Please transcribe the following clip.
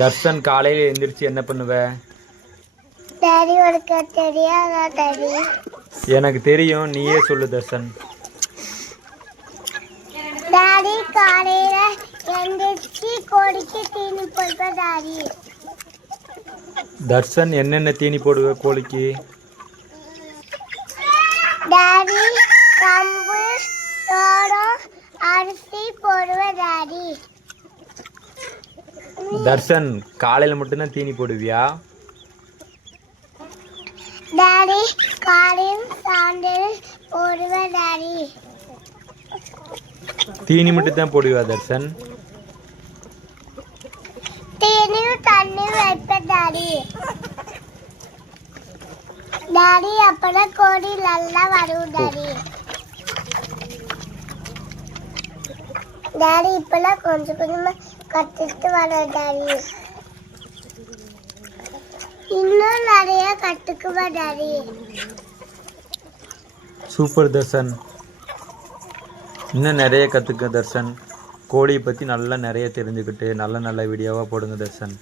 தர்ஷன் காலையில் எந்திரிச்சு என்ன பண்ணுவ? டாடி உனக்கு தெரியாதா டாடி? எனக்கு தெரியும் நீயே சொல்லு தர்ஷன் டாடி காலையில எந்திரிச்சு கோழிக்கு தீனி போடுவேன் டாடி. தர்ஷன் என்னென்ன தீனி போடுவ கோழிக்கு? டாடி கம்பு சோளம் அரிசி போடுவேன் டாடி. தர்ஷன் காலையில் மட்டும்தான் தீனி போடுவியா? டாடி காலையும் சாயந்தரம் போடுவேன் டாடி. தீனி மட்டும் தான் போடுவியா தர்ஷன்? தீனியும் தண்ணியும் வைப்பேன் டாடி. டாடி அப்பதான் கோழி நல்லா வரும் டாடி. டாடி இப்பெல்லாம் கொஞ்சம் கொஞ்சமா கத்துட்டு வரோம் டாடி இன்னும் நிறைய கத்துக்குவேன் டாடி சூப்பர் தர்ஷன் இன்னும் நிறைய கற்றுக்க தர்ஷன் கோழியை பற்றி நல்லா நிறைய தெரிஞ்சுக்கிட்டு நல்ல நல்ல வீடியோவாக போடுங்க தர்ஷன்